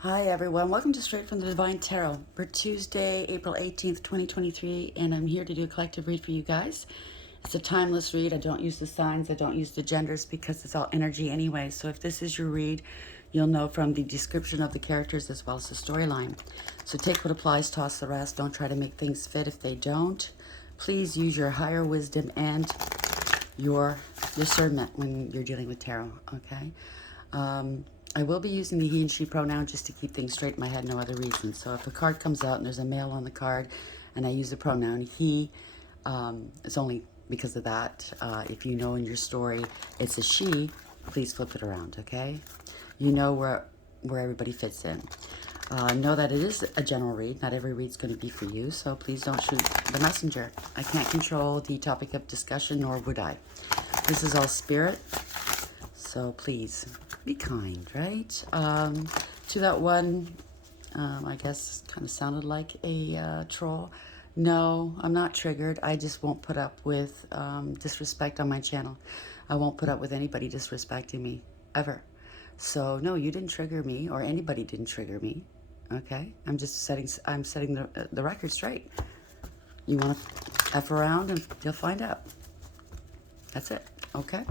Hi everyone, welcome to Straight from the Divine Tarot. For Tuesday, April 18th, 2023, and I'm here to do a collective read for you guys. It's a timeless read. I don't use the signs, I don't use the genders because it's all energy anyway. So if this is your read, you'll know from the description of the characters as well as the storyline. So take what applies, toss the rest. Don't try to make things fit if they don't. Please use your higher wisdom and your discernment when you're dealing with tarot, okay? I will be using the he and she pronoun just to keep things straight in my head, no other reason. So if a card comes out and there's a male on the card and I use the pronoun he, it's only because of that. If you know in your story it's a she, please flip it around, okay? You know where everybody fits in. Know that it is a general read. Not every read's going to be for you, so please don't shoot the messenger. I can't control the topic of discussion, nor would I. This is all spirit, so please be kind, right? To that one, I guess kind of sounded like a troll. No, I'm not triggered. I just won't put up with disrespect on my channel. I won't put up with anybody disrespecting me, ever. So no, you didn't trigger me, or anybody didn't trigger me. Okay, I'm setting the record straight. You want to F around and you'll find out. That's it, okay?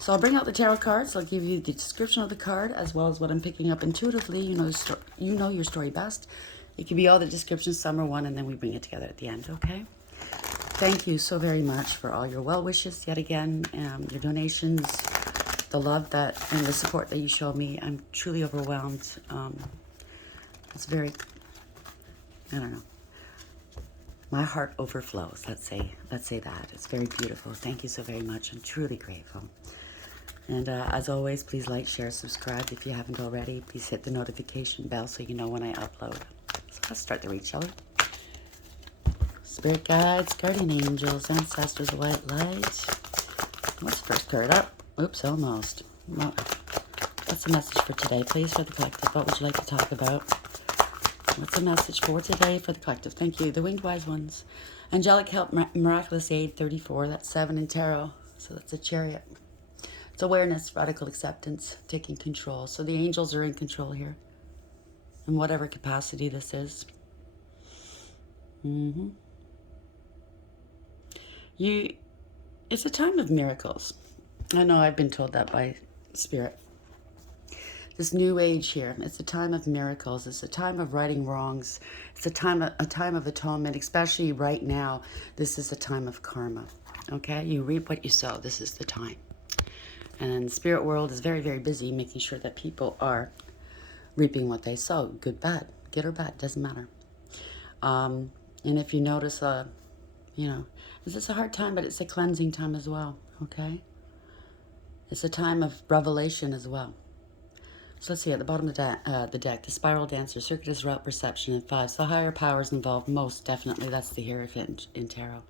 So I'll bring out the tarot cards. I'll give you the description of the card as well as what I'm picking up intuitively. You know your story best. It can be all the descriptions, some are one, and then we bring it together at the end, okay? Thank you so very much for all your well wishes yet again, your donations, the love and the support that you show me. I'm truly overwhelmed. It's very, I don't know. My heart overflows. Let's say that. It's very beautiful. Thank you so very much. I'm truly grateful. And as always, please like, share, subscribe if you haven't already. Please hit the notification bell so you know when I upload. So let's start the read, shall we? Spirit guides, guardian angels, ancestors, white light. What's the first card up? Oops, almost. Well, what's the message for today, please, for the collective? What would you like to talk about? What's the message for today for the collective? Thank you. The Winged Wise Ones. Angelic Help, Miraculous Aid, 34. That's 7 in tarot. So that's a Chariot. It's awareness, radical acceptance, taking control. So the angels are in control here. In whatever capacity this is. It's a time of miracles. I know I've been told that by Spirit. This new age here, it's a time of miracles. It's a time of righting wrongs. It's a time of atonement, especially right now. This is a time of karma. Okay, you reap what you sow. This is the time. And the spirit world is very, very busy making sure that people are reaping what they sow. Good, bad, good or bad, doesn't matter. And if you notice, this is a hard time, but it's a cleansing time as well, okay? It's a time of revelation as well. So let's see, at the bottom of the deck, the Spiral Dancer, Circuitous Route, Perception, and 5. So higher powers involved, most definitely. That's the Hierophant in tarot.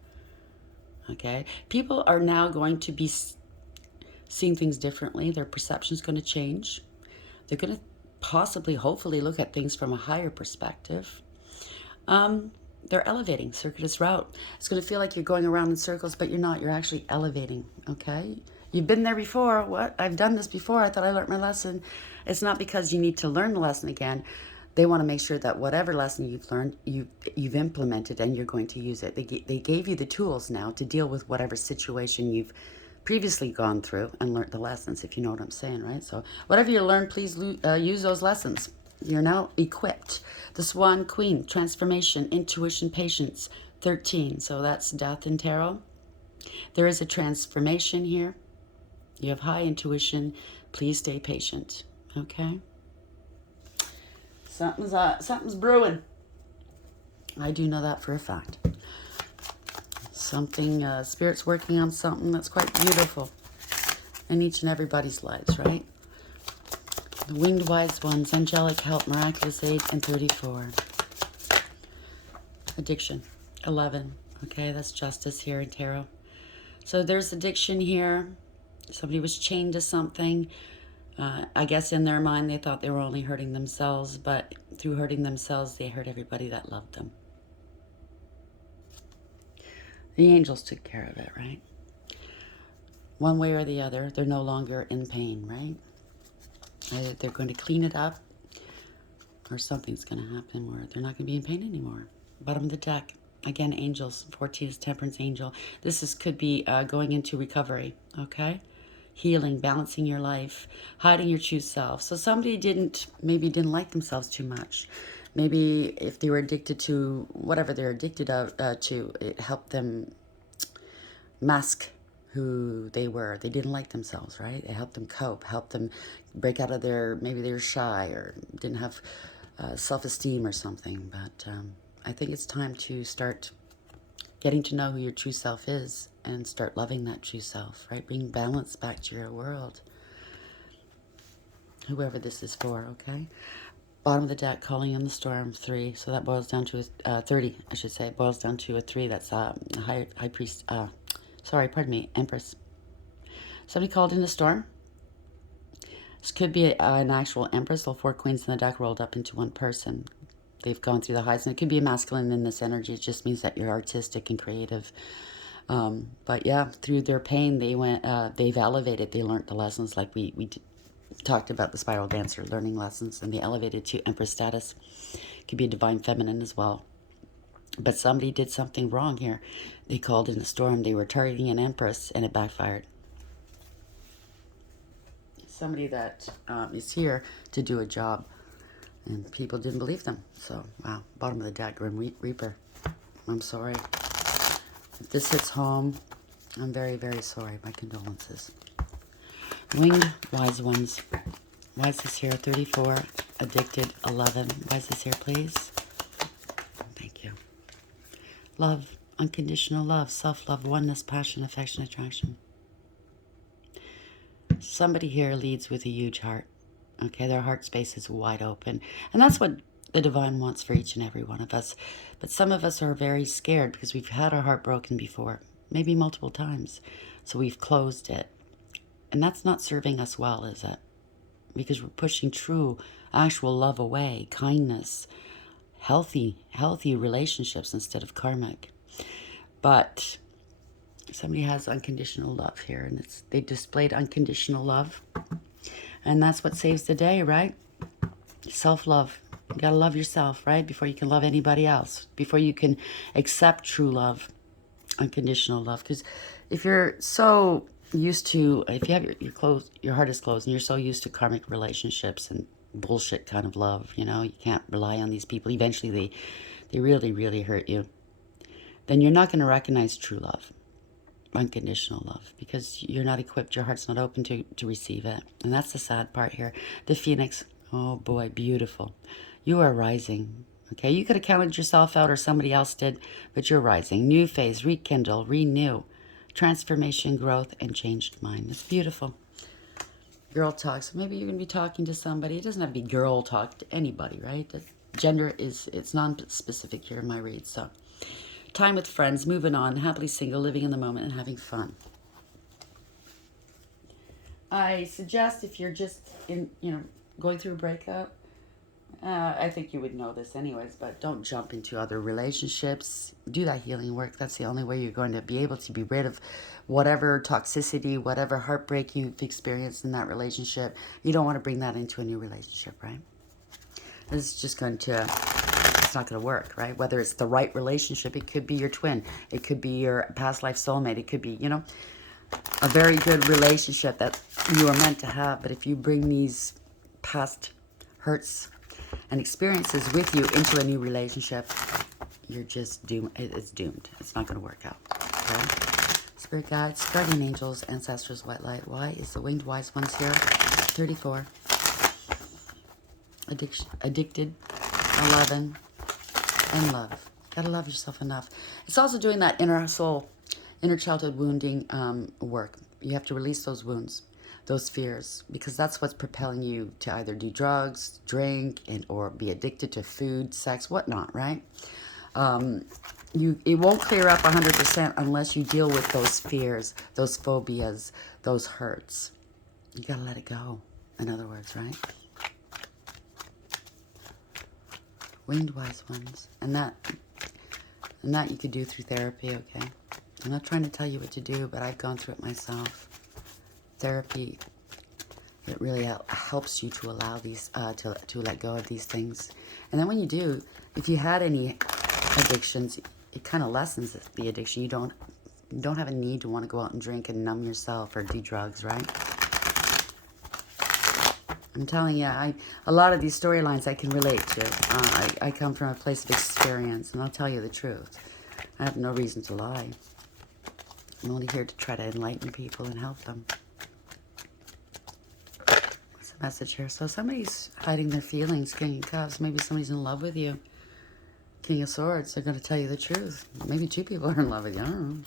Okay? People are now going to be seeing things differently. Their perception's going to change. They're going to possibly, hopefully, look at things from a higher perspective. They're elevating, circuitous route. It's going to feel like you're going around in circles, but you're not. You're actually elevating, okay? You've been there before. What? I've done this before. I thought I learned my lesson. It's not because you need to learn the lesson again. They want to make sure that whatever lesson you've learned, you've implemented and you're going to use it. They gave you the tools now to deal with whatever situation you've previously gone through and learned the lessons, if you know what I'm saying, right? So whatever you learn, please use those lessons. You're now equipped. The Swan Queen, transformation, intuition, patience, 13. So that's death in tarot. There is a transformation here. You have high intuition. Please stay patient. Okay? Something's brewing. I do know that for a fact. Spirit's working on something that's quite beautiful in each and everybody's lives, right? The Winged Wise Ones, Angelic Help, Miraculous Aid, and 34. Addiction, 11. Okay, that's justice here in tarot. So there's addiction here. Somebody was chained to something. I guess in their mind they thought they were only hurting themselves, but through hurting themselves, they hurt everybody that loved them. The angels took care of it, right? One way or the other, they're no longer in pain, right? They're going to clean it up. or something's going to happen where they're not going to be in pain anymore. Bottom of the deck. Again, angels. 14 is Temperance Angel. Could be going into recovery, okay? Healing, balancing your life, hiding your true self. So somebody maybe didn't like themselves too much. Maybe if they were addicted to whatever they're addicted to, it helped them mask who they were. They didn't like themselves, right? It helped them cope, helped them break out of maybe they were shy or didn't have self-esteem or something. But I think it's time to start getting to know who your true self is and start loving that true self, right? Bring balance back to your world. Whoever this is for, okay? Bottom of the deck, calling in the storm, 3. So that boils down to 30, I should say. It boils down to a 3. That's high priest, Empress. Somebody called in the storm. This could be an actual Empress. All 4 queens in the deck rolled up into one person. They've gone through the highs, and it could be a masculine in this energy. It just means that you're artistic and creative. But yeah, through their pain, they've elevated. They learned the lessons, like we talked about the spiral dancer learning lessons, and they elevated to Empress status. It could be a divine feminine as well. But somebody did something wrong here. They called in a storm. They were targeting an Empress, and it backfired. Somebody that is here to do a job, and people didn't believe them. So, wow, bottom of the deck, Grim Reaper. I'm sorry. If this hits home, I'm very, very sorry. My condolences. Winged Wise Ones. Why is this here? 34. Addicted, 11. Why is this here, please? Thank you. Love, unconditional love, self-love, oneness, passion, affection, attraction. Somebody here leads with a huge heart. Okay, their heart space is wide open. And that's what the divine wants for each and every one of us. But some of us are very scared because we've had our heart broken before, maybe multiple times. So we've closed it. And that's not serving us well, is it? Because we're pushing true, actual love away, kindness, healthy relationships instead of karmic. But somebody has unconditional love here, and they displayed unconditional love. And that's what saves the day, right? Self-love. You gotta love yourself, right? Before you can love anybody else. Before you can accept true love, unconditional love. Because if you're so used to, if you have your heart is closed, and you're so used to karmic relationships and bullshit kind of love, you can't rely on these people. Eventually, they really, really hurt you. Then you're not going to recognize true love, unconditional love, because you're not equipped. Your heart's not open to receive it. And that's the sad part here. The Phoenix, oh boy, beautiful. You are rising. Okay, you could have counted yourself out or somebody else did, but you're rising. New phase, rekindle, renew, transformation, growth, and changed mind. It's beautiful. Girl talk. So maybe you're going to be talking to somebody. It doesn't have to be girl talk to anybody, right? The gender it's non-specific here in my read. So time with friends, moving on, happily single, living in the moment, and having fun. I suggest if you're just going through a breakup, I think you would know this anyways, but don't jump into other relationships. Do that healing work. That's the only way you're going to be able to be rid of whatever toxicity, whatever heartbreak you've experienced in that relationship. You don't want to bring that into a new relationship, right? It's just it's not going to work, right? Whether it's the right relationship, it could be your twin. It could be your past life soulmate. It could be, a very good relationship that you are meant to have. But if you bring these past hurts and experiences with you into a new relationship, you're just doomed. It's doomed. It's not going to work out. Okay? Spirit guides, guardian angels, ancestors, white light. Why is the winged wise ones here? 34. Addicted. 11. And love. Gotta love yourself enough. It's also doing that inner soul, inner childhood wounding work. You have to release those wounds, those fears, because that's what's propelling you to either do drugs, drink, or be addicted to food, sex, whatnot, right? It won't clear up 100% unless you deal with those fears, those phobias, those hurts. You gotta let it go, in other words, right? Winged wise ones. And that you could do through therapy, okay? I'm not trying to tell you what to do, but I've gone through it myself. Therapy It really helps you to allow these, to let go of these things. And then when you do, if you had any addictions, it kind of lessens the addiction. You don't have a need to want to go out and drink and numb yourself or do drugs, right? I'm telling you, a lot of these storylines I can relate to. I come from a place of experience, and I'll tell you the truth. I have no reason to lie. I'm only here to try to enlighten people and help them. What's the message here? So somebody's hiding their feelings, King of Cups. Maybe somebody's in love with you. King of Swords, they're going to tell you the truth. Maybe two people are in love with you. I don't know.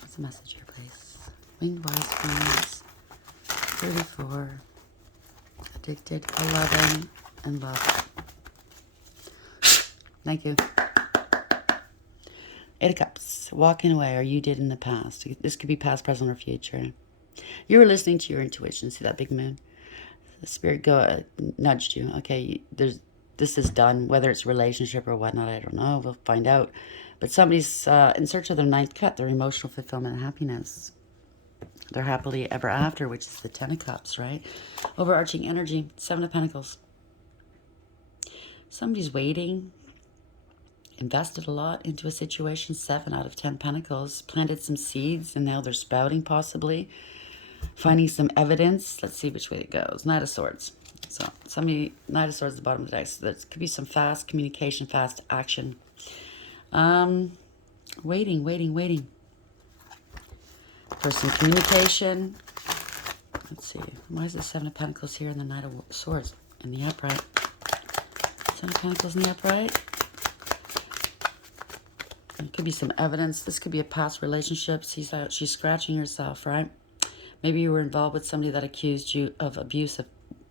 What's the message here, please? Winged Wise Friends. 34. Addicted. 11. And love. Thank you. 8 of Cups. Walking away, or you did in the past. This could be past, present, or future. You were listening to your intuition. See that big moon? The spirit nudged you. Okay, this is done. Whether it's a relationship or whatnot, I don't know. We'll find out. But somebody's in search of their ninth cut, their emotional fulfillment and happiness. They're happily ever after, which is the 10 of Cups, right? Overarching energy, 7 of Pentacles. Somebody's waiting, invested a lot into a situation, 7 out of 10 Pentacles, planted some seeds, and now they're sprouting possibly. Finding some evidence. Let's see which way it goes. Knight of Swords. So, Knight of Swords at the bottom of the deck. So there could be some fast communication, fast action. Waiting. For some communication. Let's see. Why is the 7 of Pentacles here and the Knight of Swords in the upright? 7 of Pentacles in the upright. There could be some evidence. This could be a past relationship. She's scratching herself, right? Maybe you were involved with somebody that accused you of abuse of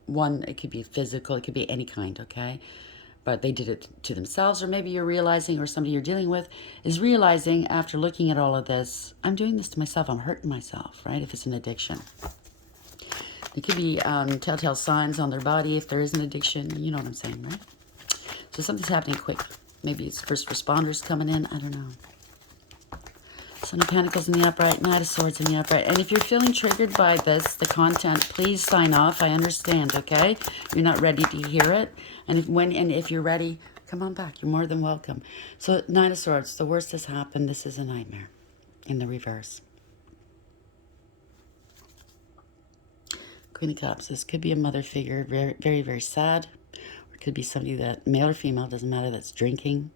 one. It could be physical. It could be any kind, okay? But they did it to themselves, or maybe you're realizing, or somebody you're dealing with is realizing after looking at all of this, I'm doing this to myself. I'm hurting myself, right? If it's an addiction. It could be telltale signs on their body if there is an addiction. You know what I'm saying, right? So something's happening quick. Maybe it's first responders coming in. I don't know. 7 of Pentacles in the upright, Knight of Swords in the upright. And if you're feeling triggered by this, the content, please sign off. I understand, okay? You're not ready to hear it. And if you're ready, come on back. You're more than welcome. So, Knight of Swords, the worst has happened. This is a nightmare in the reverse. Queen of Cups. This could be a mother figure, very, very, very sad. Or it could be somebody that, male or female, doesn't matter, that's drinking.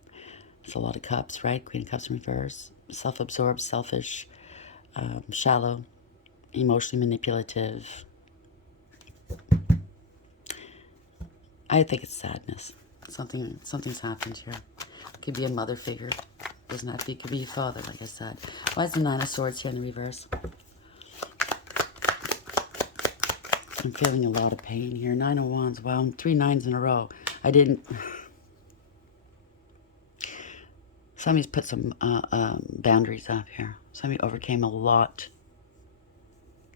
It's a lot of cups, right? Queen of Cups in reverse. Self-absorbed, selfish, shallow, emotionally manipulative. I think it's sadness. Something's happened here. It could be a mother figure. Doesn't have to be. It could be a father, like I said. Why is the 9 of Swords here in the reverse? I'm feeling a lot of pain here. 9 of Wands. Wow, 3 9s in a row. I didn't... Somebody's put some boundaries up here. Somebody overcame a lot.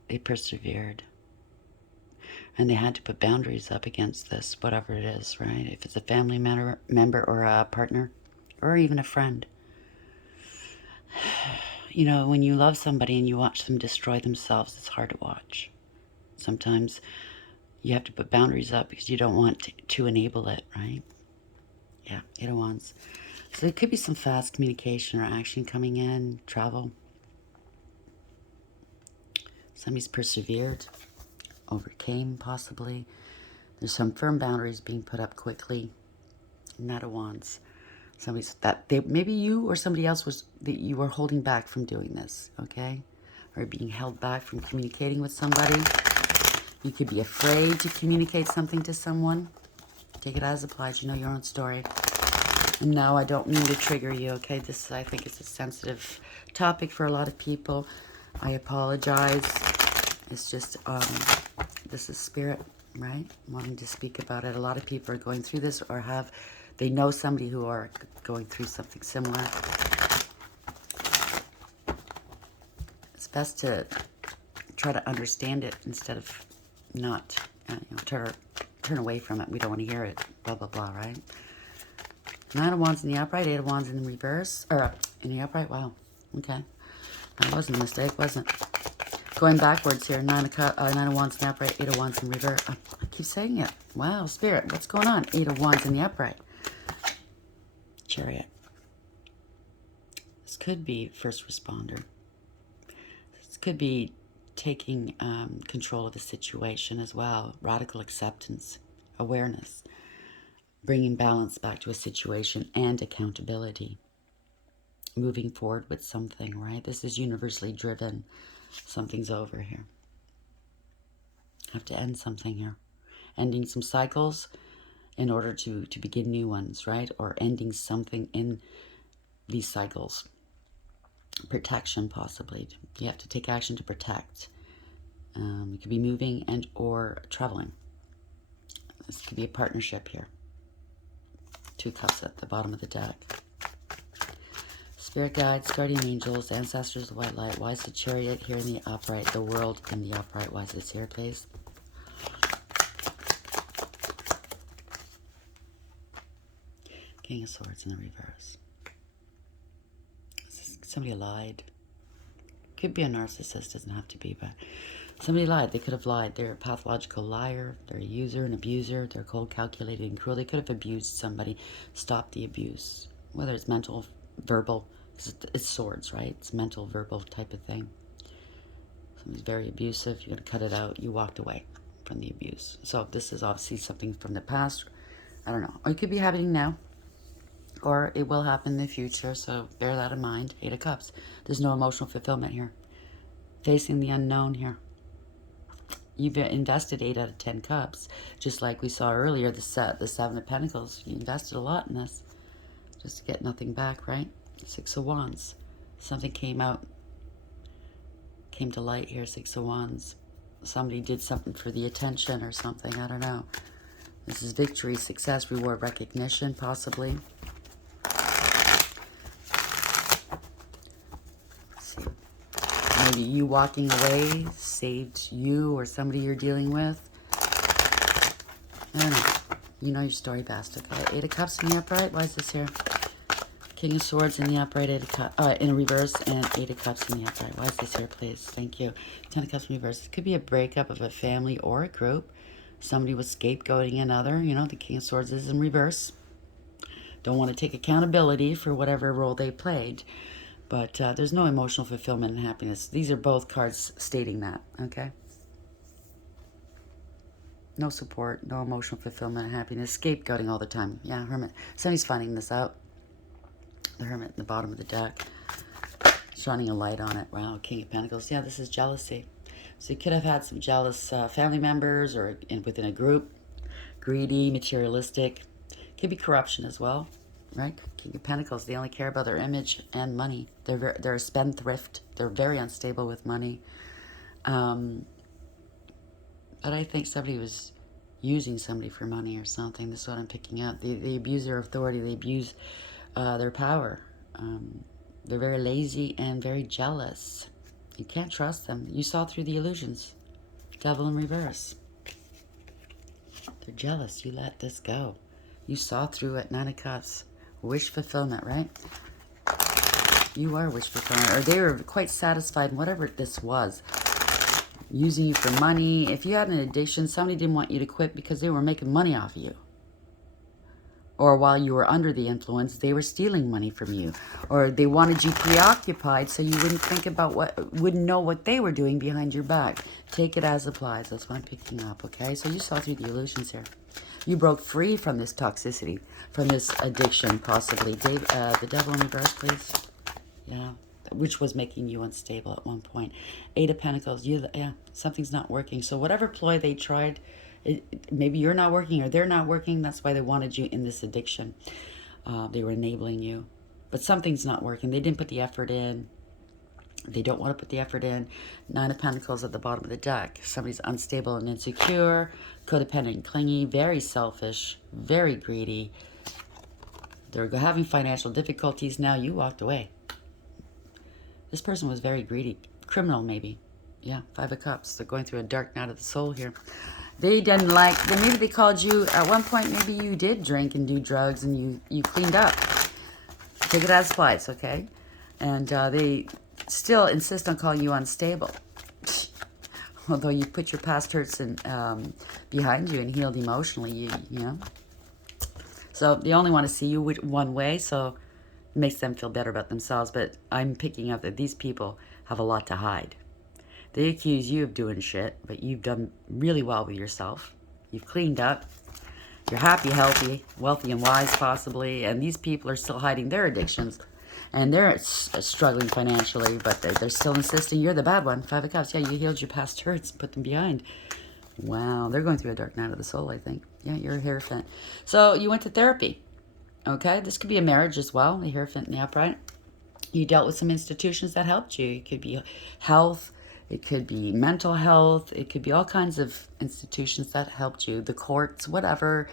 They persevered. And they had to put boundaries up against this, whatever it is, right? If it's a family member or a partner, or even a friend. You know, when you love somebody and you watch them destroy themselves, it's hard to watch. Sometimes you have to put boundaries up because you don't want to enable it, right? Yeah, 8 of Wands. So there could be some fast communication or action coming in, travel. Somebody's persevered, overcame possibly. There's some firm boundaries being put up quickly. Knight of Wands. Maybe you or somebody else that you were holding back from doing this, okay? Or being held back from communicating with somebody. You could be afraid to communicate something to someone. Take it as applied. You know your own story. And now I don't mean to trigger you, okay? This, I think, is a sensitive topic for a lot of people. I apologize. It's just, this is spirit, right? Wanting to speak about it. A lot of people are going through this or they know somebody who are going through something similar. It's best to try to understand it instead of not, turn away from it. We don't want to hear it, blah, blah, blah, right? 9 of Wands in the upright, 8 of Wands in the reverse, or in the upright, wow, okay. That wasn't a mistake, wasn't it? Going backwards here. Nine of Wands in the upright. Eight of Wands in reverse. I keep saying it. Wow, Spirit, what's going on? Eight of Wands in the upright. Chariot. This could be first responder. This could be taking control of the situation as well. Radical acceptance, awareness, bringing balance back to a situation and accountability. Moving forward with something, right? This is universally driven. Something's over here. Have to end something here. Ending some cycles in order to begin new ones, right? Or ending something in these cycles. Protection, possibly. You have to take action to protect. You could be moving and or traveling. This could be a partnership here. Two cups at the bottom of the deck. Spirit guides, guardian angels, ancestors of white light. Why is the Chariot here in the upright? The World in the upright. Why is this here, please? King of Swords in the reverse. Somebody lied. Could be a narcissist, doesn't have to be, but somebody lied. They could have lied. They're a pathological liar. They're a user, an abuser. They're cold, calculated, and cruel. They could have abused somebody. Stop the abuse. Whether it's mental, verbal, because it's swords, right? It's mental, verbal type of thing. Somebody's very abusive. You're going to cut it out. You walked away from the abuse. So this is obviously something from the past. I don't know. Or it could be happening now. Or it will happen in the future. So bear that in mind. Eight of Cups. There's no emotional fulfillment here. Facing the unknown here. You've invested 8 out of 10 cups. Just like we saw earlier, the Seven of Pentacles. You invested a lot in this. Just to get nothing back, right? 6 of Wands. Something came out. Came to light here, 6 of Wands. Somebody did something for the attention or something. I don't know. This is victory, success, reward, recognition, possibly. Let's see. Maybe you walking away saved you or somebody you're dealing with. I don't know. You know your story best, okay? 8 of Cups in the upright. Why is this here? King of Swords in the upright, in reverse, and 8 of Cups in the upright. Why is this here, please? Thank you. 10 of Cups in reverse. It could be a breakup of a family or a group. Somebody was scapegoating another. You know, the King of Swords is in reverse. Don't want to take accountability for whatever role they played. But there's no emotional fulfillment and happiness. These are both cards stating that, okay? No support, no emotional fulfillment and happiness. Scapegoating all the time. Yeah, Hermit. Somebody's finding this out. The Hermit in the bottom of the deck. Shining a light on it. Wow, King of Pentacles. Yeah, this is jealousy. So you could have had some jealous family members or within a group. Greedy, materialistic. Could be corruption as well, right? King of Pentacles. They only care about their image and money. They're a spendthrift. They're very unstable with money. But I think somebody was using somebody for money or something. This is what I'm picking up. They abuse their authority. They abuse their power. They're very lazy and very jealous. You can't trust them. You saw through the illusions. Devil in reverse. They're jealous. You let this go. You saw through it. 9 of Cups. Wish fulfillment, right? You are wish fulfillment. Or they were quite satisfied in whatever this was. Using you for money. If you had an addiction, somebody didn't want you to quit because they were making money off of you. Or while you were under the influence, they were stealing money from you. Or they wanted you preoccupied so you wouldn't think about wouldn't know what they were doing behind your back. Take it as applies. That's what I'm picking up, okay? So you saw through the illusions here. You broke free from this toxicity, from this addiction, possibly. The Devil in reverse, please. Yeah, which was making you unstable at one point. 8 of Pentacles. Yeah, something's not working. So whatever ploy they tried, maybe you're not working or they're not working. That's why they wanted you in this addiction. They were enabling you. But something's not working. They didn't put the effort in. They don't want to put the effort in. 9 of Pentacles at the bottom of the deck. Somebody's unstable and insecure, codependent and clingy, very selfish, very greedy. They're having financial difficulties now. You walked away. This person was very greedy. Criminal, maybe. Yeah, 5 of Cups. They're going through a dark night of the soul here. They didn't like, maybe they called you, at one point, maybe you did drink and do drugs and you cleaned up. Take it as applies, okay? And they still insist on calling you unstable. Although you put your past hurts behind you and healed emotionally, you know. So they only want to see you one way, so it makes them feel better about themselves. But I'm picking up that these people have a lot to hide. They accuse you of doing shit, but you've done really well with yourself. You've cleaned up. You're happy, healthy, wealthy, and wise, possibly. And these people are still hiding their addictions. And they're struggling financially, but they're still insisting you're the bad one. Five of Cups. Yeah, you healed your past hurts and put them behind. Wow, they're going through a dark night of the soul, I think. Yeah, you're a Hierophant. So you went to therapy. Okay, this could be a marriage as well, the Hierophant in the upright. You dealt with some institutions that helped you. It could be health. It could be mental health. It could be all kinds of institutions that helped you. The courts, whatever.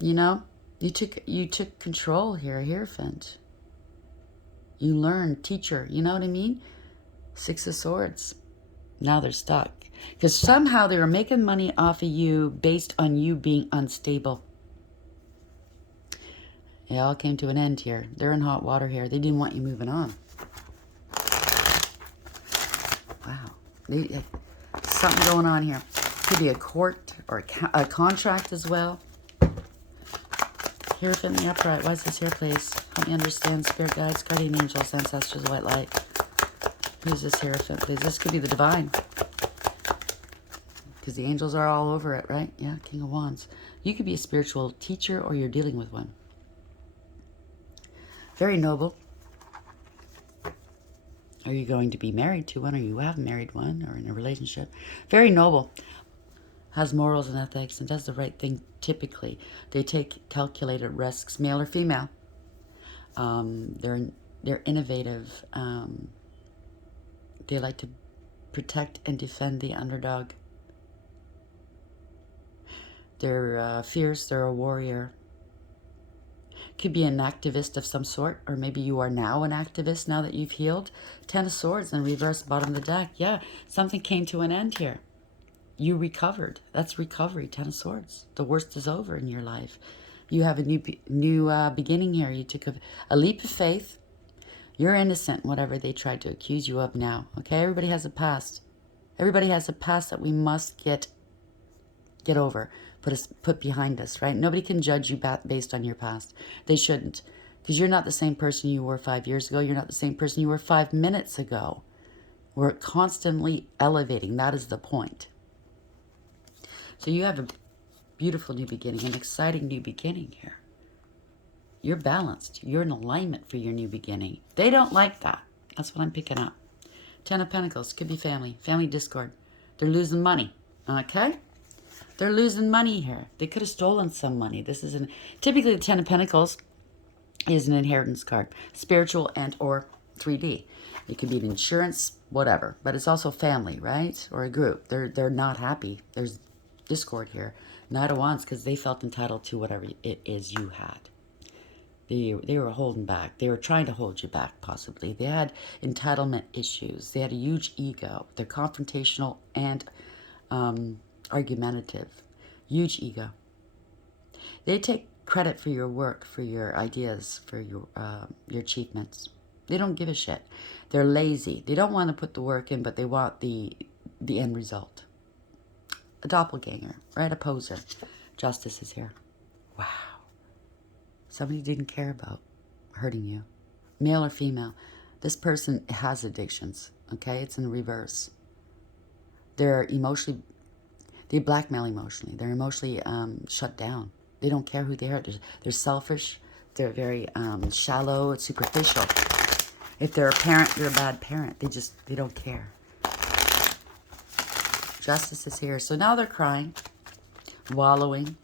You know, you took control here, Hierophant. You learned, teacher. You know what I mean? Six of Swords. Now they're stuck. Because somehow they were making money off of you based on you being unstable. It all came to an end here. They're in hot water here. They didn't want you moving on. Wow. Something going on here. Could be a court or a contract as well. Hierophant in the upright. Why is this here, please? Help me understand. Spirit guides, guardian angels, ancestors, white light. Who's this Hierophant, please? This could be the divine. Because the angels are all over it, right? Yeah, King of Wands. You could be a spiritual teacher or you're dealing with one. Very noble. Are you going to be married to one, or you have married one, or in a relationship? Very noble. Has morals and ethics and does the right thing typically. They take calculated risks, male or female. They're innovative. They like to protect and defend the underdog. They're fierce. They're a warrior. Could be an activist of some sort, or maybe you are now an activist now that you've healed. Ten of Swords in reverse, bottom of the deck. Yeah, something came to an end here. You recovered. That's recovery, Ten of Swords. The worst is over in your life. You have a new beginning here. You took a leap of faith. You're innocent, whatever they tried to accuse you of now. Okay, everybody has a past. Everybody has a past that we must get over, put behind us, right? Nobody can judge you based on your past. They shouldn't, because you're not the same person you were 5 years ago. You're not the same person you were 5 minutes ago. We're constantly elevating. That is the point. So you have a beautiful new beginning, an exciting new beginning here. You're balanced. You're in alignment for your new beginning. They don't like that. That's what I'm picking up. Ten of Pentacles. Could be family. Family discord. They're losing money. Okay? They're losing money here. They could have stolen some money. This is typically the Ten of Pentacles is an inheritance card. Spiritual and or 3D. It could be an insurance, whatever. But it's also family, right? Or a group. They're not happy. There's discord here. Knight of Wands, because they felt entitled to whatever it is you had. They were holding back. They were trying to hold you back, possibly. They had entitlement issues. They had a huge ego. They're confrontational and argumentative. Huge ego. They take credit for your work, for your ideas, for your achievements. They don't give a shit. They're lazy. They don't want to put the work in, but they want the end result. A doppelganger, right? A poser. Justice is here. Wow. Somebody didn't care about hurting you. Male or female. This person has addictions, okay? It's in reverse. They're emotionally, they blackmail emotionally. They're emotionally shut down. They don't care who they are. They're selfish. They're very shallow and superficial. If they're a parent, they're a bad parent. They don't care. Justice is here. So now they're crying, wallowing.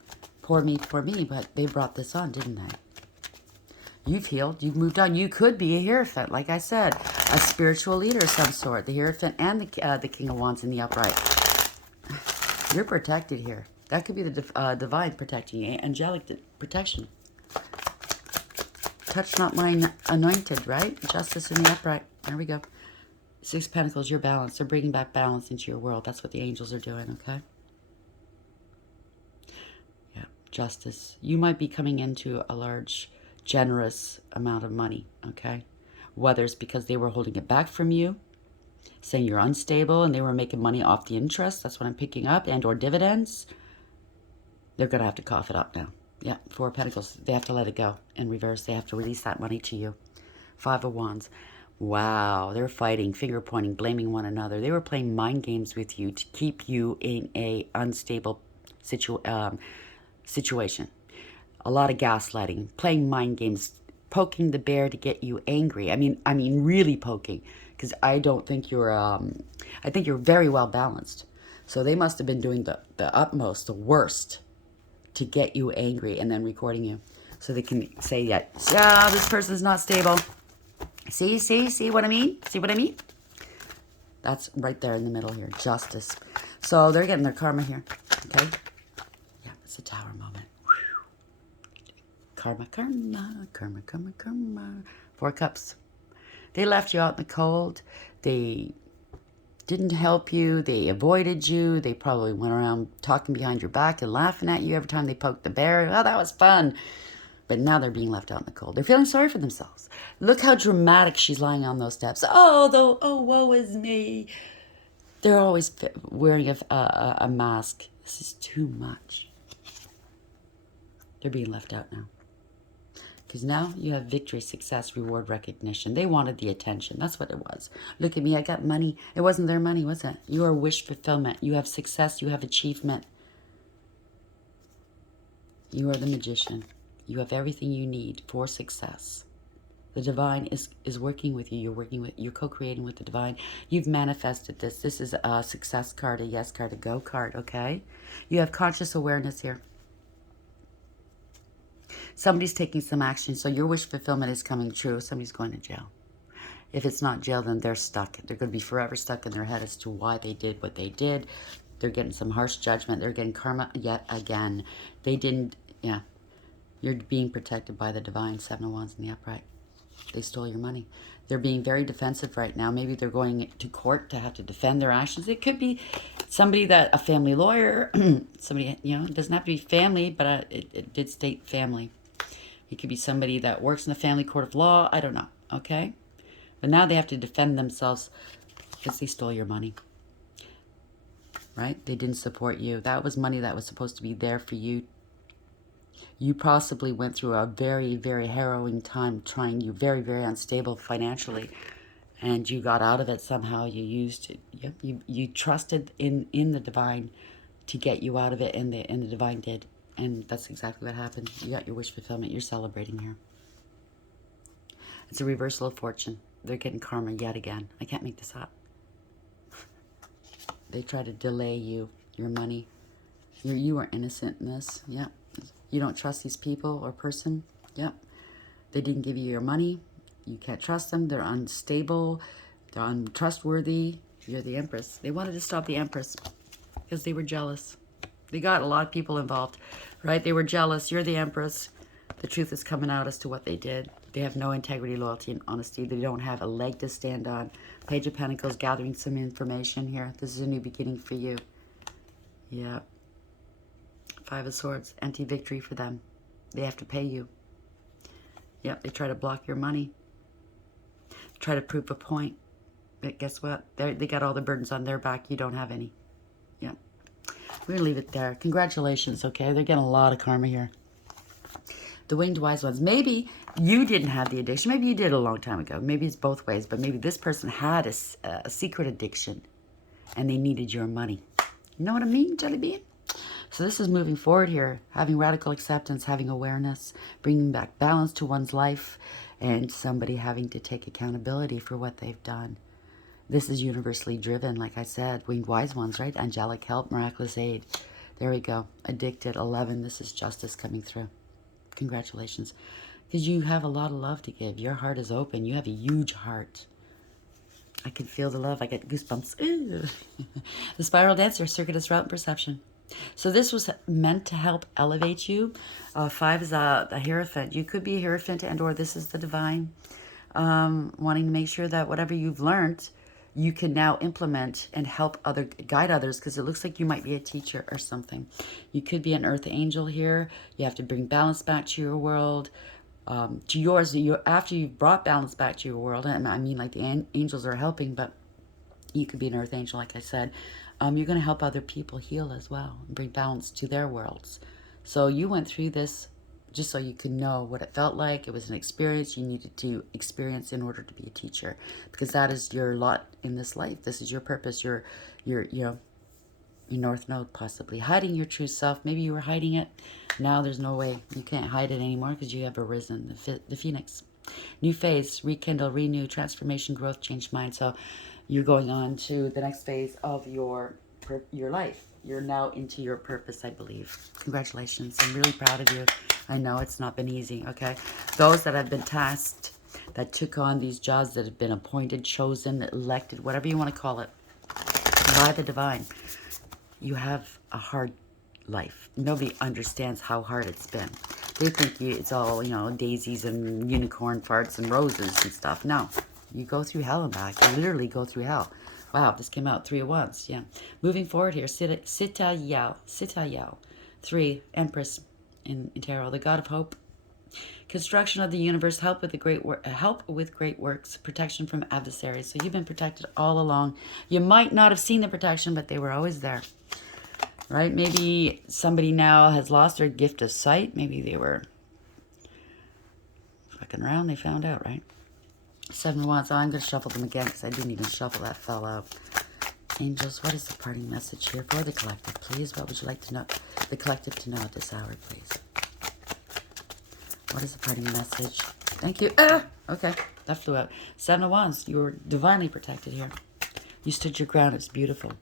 Poor me, but they brought this on, didn't they? You've healed. You've moved on. You could be a Hierophant, like I said. A spiritual leader of some sort. The Hierophant and the King of Wands in the upright. You're protected here. That could be the divine protecting you. Angelic protection. Touch not mine anointed, right? Justice in the upright. There we go. Six of Pentacles, you're balanced. They're bringing back balance into your world. That's what the angels are doing, okay? Yeah, justice. You might be coming into a large, generous amount of money, okay? Whether it's because they were holding it back from you, saying you're unstable and they were making money off the interest. That's what I'm picking up, and or dividends. They're going to have to cough it up now. Yeah, Four of Pentacles. They have to let it go in reverse. They have to release that money to you. Five of Wands. Wow, they're fighting, finger pointing, blaming one another. They were playing mind games with you to keep you in a unstable situation. A lot of gaslighting, playing mind games, poking the bear to get you angry. I mean, really poking, because I don't think you're. I think you're very well balanced. So they must have been doing the utmost, the worst, to get you angry and then recording you, so they can say that, yeah, this person's not stable. See what I mean? See what I mean? That's right there in the middle here. Justice. So they're getting their karma here. Okay? Yeah, it's a tower moment. Karma, karma, karma, karma, karma. Four Cups. They left you out in the cold. They didn't help you. They avoided you. They probably went around talking behind your back and laughing at you every time they poked the bear. Oh, that was fun. But now they're being left out in the cold. They're feeling sorry for themselves. Look how dramatic she's lying on those steps. Oh, woe is me. They're always wearing a mask. This is too much. They're being left out now. Because now you have victory, success, reward, recognition. They wanted the attention. That's what it was. Look at me. I got money. It wasn't their money, was it? You are wish fulfillment. You have success. You have achievement. You are the magician. You have everything you need for success. The divine is working with you. You're co-creating with the divine. You've manifested this. This is a success card, a yes card, a go card, okay? You have conscious awareness here. Somebody's taking some action, so your wish fulfillment is coming true. Somebody's going to jail. If it's not jail, then they're stuck. They're going to be forever stuck in their head as to why they did what they did. They're getting some harsh judgment. They're getting karma yet again. They didn't, yeah. You're being protected by the divine. Seven of Wands in the upright. They stole your money. They're being very defensive right now. Maybe they're going to court to have to defend their actions. It could be somebody a family lawyer, somebody, it doesn't have to be family, but it did state family. It could be somebody that works in the family court of law. I don't know, okay? But now they have to defend themselves because they stole your money, right? They didn't support you. That was money that was supposed to be there for you. You possibly went through a very, very harrowing time you're very, very unstable financially, and you got out of it somehow. You used it. Yep. You trusted in the divine to get you out of it, and the divine did. And that's exactly what happened. You got your wish fulfillment. You're celebrating here. It's a reversal of fortune. They're getting karma yet again. I can't make this up. They try to delay your money. You are innocent in this. Yeah. You don't trust these people or person. Yep. They didn't give you your money. You can't trust them. They're unstable. They're untrustworthy. You're the Empress. They wanted to stop the Empress because they were jealous. They got a lot of people involved, right? They were jealous. You're the Empress. The truth is coming out as to what they did. They have no integrity, loyalty, and honesty. They don't have a leg to stand on. Page of Pentacles, gathering some information here. This is a new beginning for you. Yeah. Five of Swords, empty victory for them. They have to pay you. Yep, they try to block your money. Try to prove a point. But guess what? They got all the burdens on their back. You don't have any. Yep. We're going to leave it there. Congratulations, okay? They're getting a lot of karma here. The Winged Wise Ones. Maybe you didn't have the addiction. Maybe you did a long time ago. Maybe it's both ways. But maybe this person had a secret addiction. And they needed your money. You know what I mean, Jelly Bean? So this is moving forward here, having radical acceptance, having awareness, bringing back balance to one's life, and somebody having to take accountability for what they've done. This is universally driven, like I said, Winged Wise Ones, right? Angelic help, miraculous aid. There we go. Addicted, 11. This is justice coming through. Congratulations. Because you have a lot of love to give. Your heart is open. You have a huge heart. I can feel the love. I get goosebumps. The Spiral Dancer, circuitous route and perception. So this was meant to help elevate you. Five is a Hierophant. You could be a Hierophant, and or this is the divine, wanting to make sure that whatever you've learned, you can now implement and help guide others, because it looks like you might be a teacher or something. You could be an earth angel here. You have to bring balance back to your world, to yours. After you've brought balance back to your world, and I mean like the angels are helping, but You could be an earth angel, like I said. You're going to help other people heal as well and bring balance to their worlds. So you went through this just so you could know what it felt like. It was an experience you needed to experience in order to be a teacher, because that is your lot in this life. This is your purpose. Your North Node, possibly hiding your true self. Maybe you were hiding it. Now there's no way you can't hide it anymore, because you have arisen, the phoenix. New phase, rekindle, renew, transformation, growth, change mind. So you're going on to the next phase of your life. You're now into your purpose, I believe. Congratulations. I'm really proud of you. I know it's not been easy, okay? Those that have been tasked, that took on these jobs, that have been appointed, chosen, elected, whatever you want to call it, by the divine, you have a hard life. Nobody understands how hard it's been. They think it's all, daisies and unicorn farts and roses and stuff. No, you go through hell and back. You literally go through hell. Wow, this came out 3 at once. Yeah. Moving forward here, Sitayao. 3, Empress in tarot, the god of hope. Construction of the universe, help with great works, protection from adversaries. So you've been protected all along. You might not have seen the protection, but they were always there. Right? Maybe somebody now has lost their gift of sight. Maybe they were fucking around. They found out, right? 7 of Wands. So I'm going to shuffle them again because I didn't even shuffle that fell out. Angels, what is the parting message here for the collective, please? What would you like to know, the collective to know at this hour, please? What is the parting message? Thank you. Okay, that flew out. 7 of Wands. You were divinely protected here. You stood your ground. It's beautiful.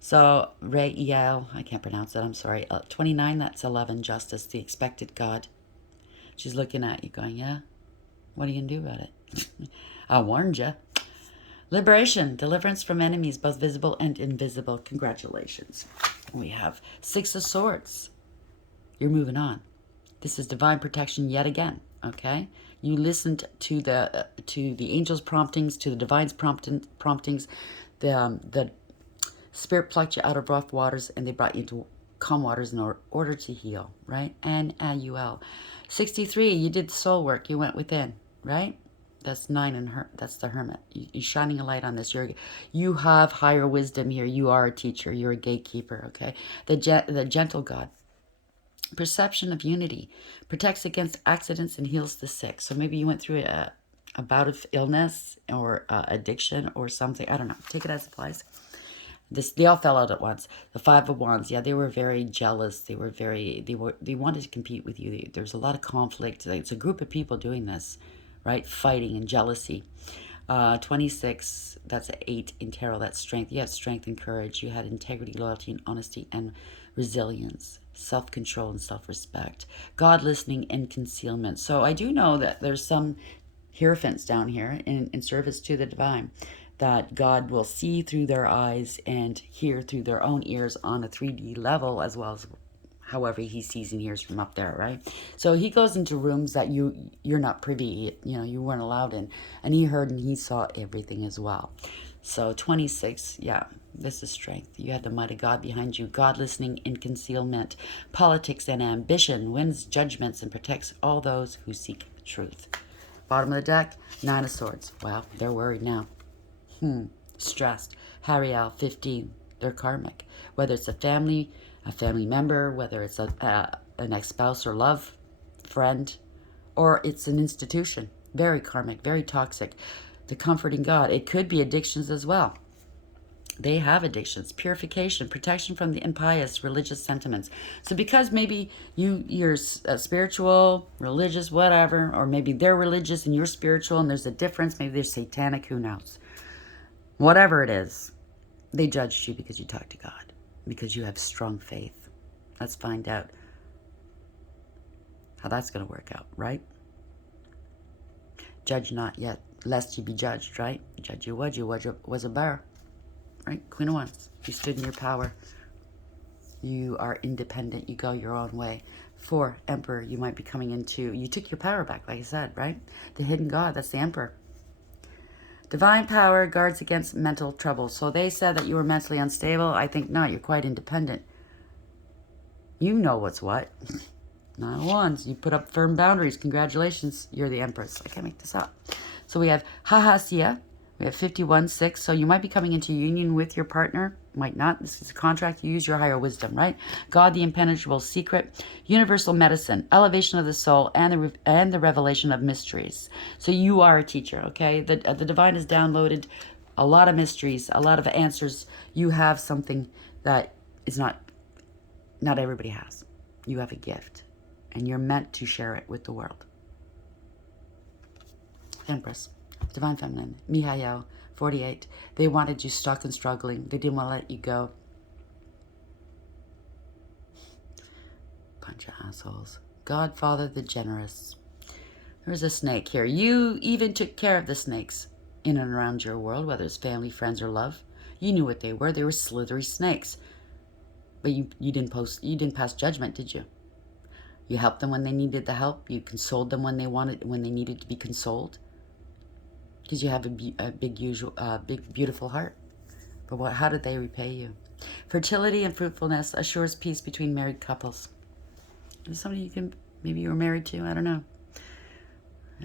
So, Rael, I can't pronounce it, I'm sorry. 29, that's 11, Justice, the expected God. She's looking at you going, yeah, what are you going to do about it? I warned you. Liberation, deliverance from enemies, both visible and invisible. Congratulations. We have 6 of Swords. You're moving on. This is divine protection yet again, okay? You listened to the angels' promptings, to the divine's promptings. The Spirit plucked you out of rough waters, and they brought you into calm waters in order to heal, right? N-A-U-L. 63, you did the soul work. You went within, right? That's 9 and that's the Hermit. You're shining a light on this. You have higher wisdom here. You are a teacher. You're a gatekeeper, okay? The gentle God. Perception of unity. Protects against accidents and heals the sick. So maybe you went through a bout of illness or addiction or something. I don't know. Take it as it applies. They all fell out at once. The 5 of Wands, yeah, they were very jealous. They wanted to compete with you. There's a lot of conflict. It's a group of people doing this, right? Fighting and jealousy. 26, that's 8 in tarot. That's strength. You had strength and courage. You had integrity, loyalty, and honesty, and resilience, self-control, and self-respect. God listening and concealment. So I do know that there's some hierophants down here in service to the divine, that God will see through their eyes and hear through their own ears on a 3D level, as well as however he sees and hears from up there, right? So he goes into rooms that you're not privy, you weren't allowed in, and he heard and he saw everything as well. So 26, yeah, this is strength. You had the mighty God behind you. God listening in concealment. Politics and ambition. Wins judgments and protects all those who seek truth. Bottom of the deck, 9 of Swords. Wow, they're worried now. Stressed. Hariel, 15. They're karmic. Whether it's a family member, whether it's an ex-spouse or love friend, or it's an institution. Very karmic, very toxic. The comforting God. It could be addictions as well. They have addictions. Purification, protection from the impious religious sentiments. So because maybe you're spiritual, religious, whatever, or maybe they're religious and you're spiritual and there's a difference, maybe they're satanic, who knows? Whatever it is, they judged you because you talk to God, because you have strong faith. Let's find out how that's going to work out, right? Judge not yet, lest you be judged, right? Judge you was a bear, right? Queen of Wands, you stood in your power. You are independent. You go your own way. 4, Emperor, you might be coming into, you took your power back, like I said, right? The hidden God, that's the Emperor. Divine power guards against mental trouble. So they said that you were mentally unstable. I think not. You're quite independent. You know what's what. 9 of Wands. You put up firm boundaries. Congratulations. You're the Empress. I can't make this up. So we have Hahasia, We have 51-6, so you might be coming into union with your partner, might not. This is a contract. You use your higher wisdom, right? God, the impenetrable secret, universal medicine, elevation of the soul, and the revelation of mysteries. So you are a teacher, okay? The divine has downloaded a lot of mysteries, a lot of answers. You have something that is not everybody has. You have a gift, and you're meant to share it with the world. Empress, Divine Feminine, Mihail, 48. They wanted you stuck and struggling. They didn't want to let you go. Bunch of assholes. Godfather the Generous. There's a snake here. You even took care of the snakes in and around your world, whether it's family, friends, or love. You knew what they were. They were slithery snakes. But you didn't pass judgment, did you? You helped them when they needed the help. You consoled them when they needed to be consoled. Because you have a big, beautiful heart. But how did they repay you? Fertility and fruitfulness assures peace between married couples. There's somebody maybe you were married to, I don't know.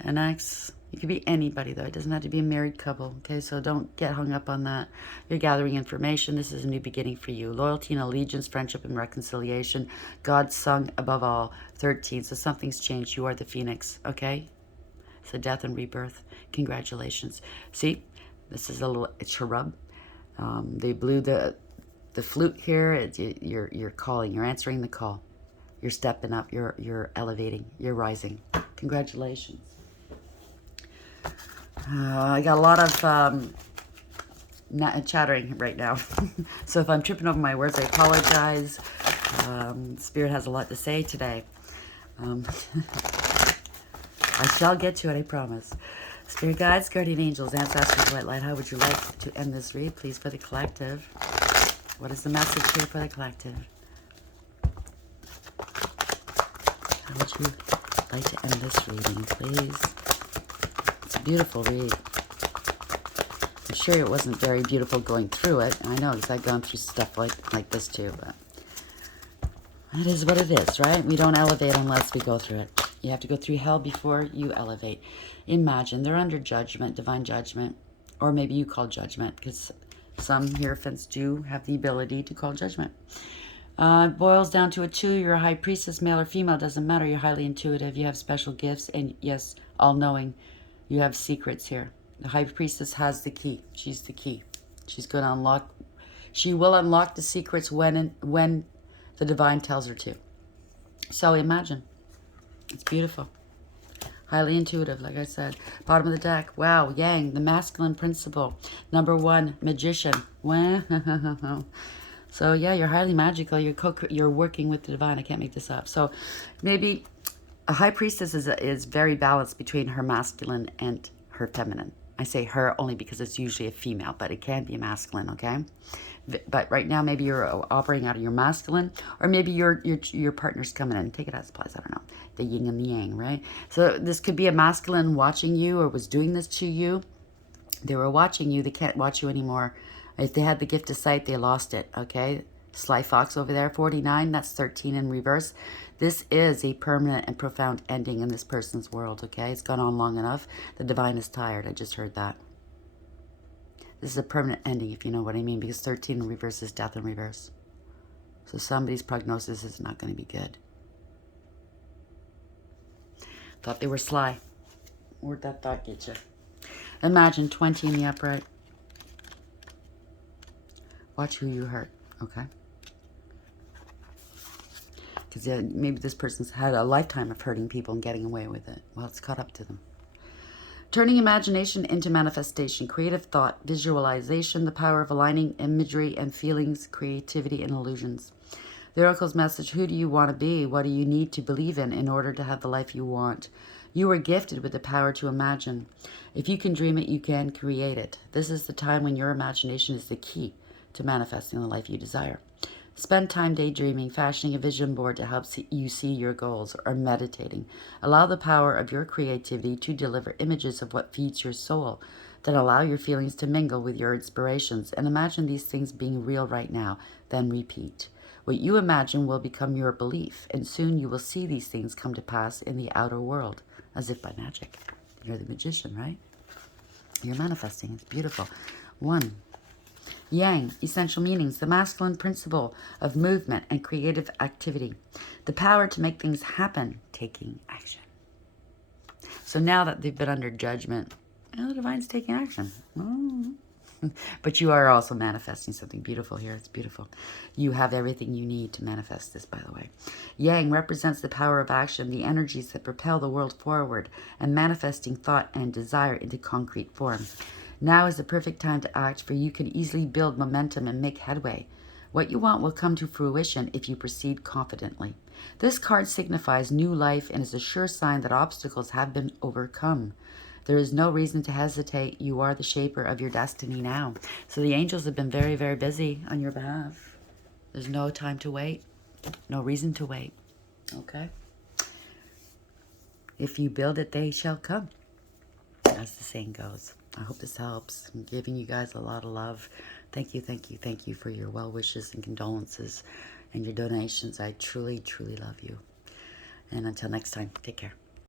An ex, it could be anybody though. It doesn't have to be a married couple, okay? So don't get hung up on that. You're gathering information. This is a new beginning for you. Loyalty and allegiance, friendship and reconciliation. God sung above all. 13, so something's changed. You are the phoenix, okay? So death and rebirth. Congratulations. See, this is a cherub. They blew the flute here. You're calling. You're answering the call. You're stepping up. You're elevating. You're rising. Congratulations. I got a lot of chattering right now. So if I'm tripping over my words, I apologize. Spirit has a lot to say today. I shall get to it, I promise. Spirit guides, guardian angels, ancestors, white light, how would you like to end this read, please, for the collective? What is the message here for the collective? How would you like to end this reading, please? It's a beautiful read. I'm sure it wasn't very beautiful going through it. I know, because I've gone through stuff like this too, but it is what it is, right? We don't elevate unless we go through it. You have to go through hell before you elevate. Imagine they're under judgment, divine judgment, or maybe you call judgment, because some Hierophants do have the ability to call judgment. It boils down to a 2. You're a high priestess, male or female, doesn't matter. You're highly intuitive. You have special gifts, and yes, all-knowing. You have secrets here. The high priestess has the key. She's the key. She's going to unlock. She will unlock the secrets when the divine tells her to. So imagine. It's beautiful. Highly intuitive, like I said. Bottom of the deck. Wow, Yang, the masculine principle. Number 1, magician. So yeah, you're highly magical. You're working with the divine. I can't make this up. So maybe a high priestess is very balanced between her masculine and her feminine. I say her only because it's usually a female, but it can be a masculine, okay? But right now, maybe you're operating out of your masculine, or maybe your partner's coming in. Take it as applies, I don't know. The yin and the yang, right? So this could be a masculine watching you or was doing this to you. They were watching you. They can't watch you anymore. If they had the gift of sight, they lost it, okay? Sly Fox over there, 49, that's 13 in reverse. This is a permanent and profound ending in this person's world, okay? It's gone on long enough. The divine is tired. I just heard that. This is a permanent ending, if you know what I mean, because 13 in reverse is death in reverse. So somebody's prognosis is not going to be good. Thought they were sly. Where'd that thought get you? Imagine 20 in the upright. Watch who you hurt, okay? Because maybe this person's had a lifetime of hurting people and getting away with it. Well, it's caught up to them. Turning imagination into manifestation, creative thought, visualization, the power of aligning imagery and feelings, creativity and illusions. The Oracle's message, who do you want to be? What do you need to believe in order to have the life you want? You were gifted with the power to imagine. If you can dream it, you can create it. This is the time when your imagination is the key to manifesting the life you desire. Spend time daydreaming, fashioning a vision board to help you see your goals, or meditating. Allow the power of your creativity to deliver images of what feeds your soul. Then allow your feelings to mingle with your inspirations and imagine these things being real right now. Then repeat. What you imagine will become your belief, and soon you will see these things come to pass in the outer world, as if by magic. You're the magician, right? You're manifesting. It's beautiful. 1. Yang, essential meanings, the masculine principle of movement and creative activity. The power to make things happen, taking action. So now that they've been under judgment, the divine's taking action. Oh. But you are also manifesting something beautiful here. It's beautiful. You have everything you need to manifest this, by the way. Yang represents the power of action, the energies that propel the world forward, and manifesting thought and desire into concrete form. Now is the perfect time to act, for you can easily build momentum and make headway. What you want will come to fruition if you proceed confidently. This card signifies new life and is a sure sign that obstacles have been overcome. There is no reason to hesitate. You are the shaper of your destiny now. So the angels have been very, very busy on your behalf. There's no time to wait. No reason to wait. Okay? If you build it, they shall come. As the saying goes. I hope this helps. I'm giving you guys a lot of love. Thank you, thank you, thank you for your well wishes and condolences and your donations. I truly, truly love you. And until next time, take care.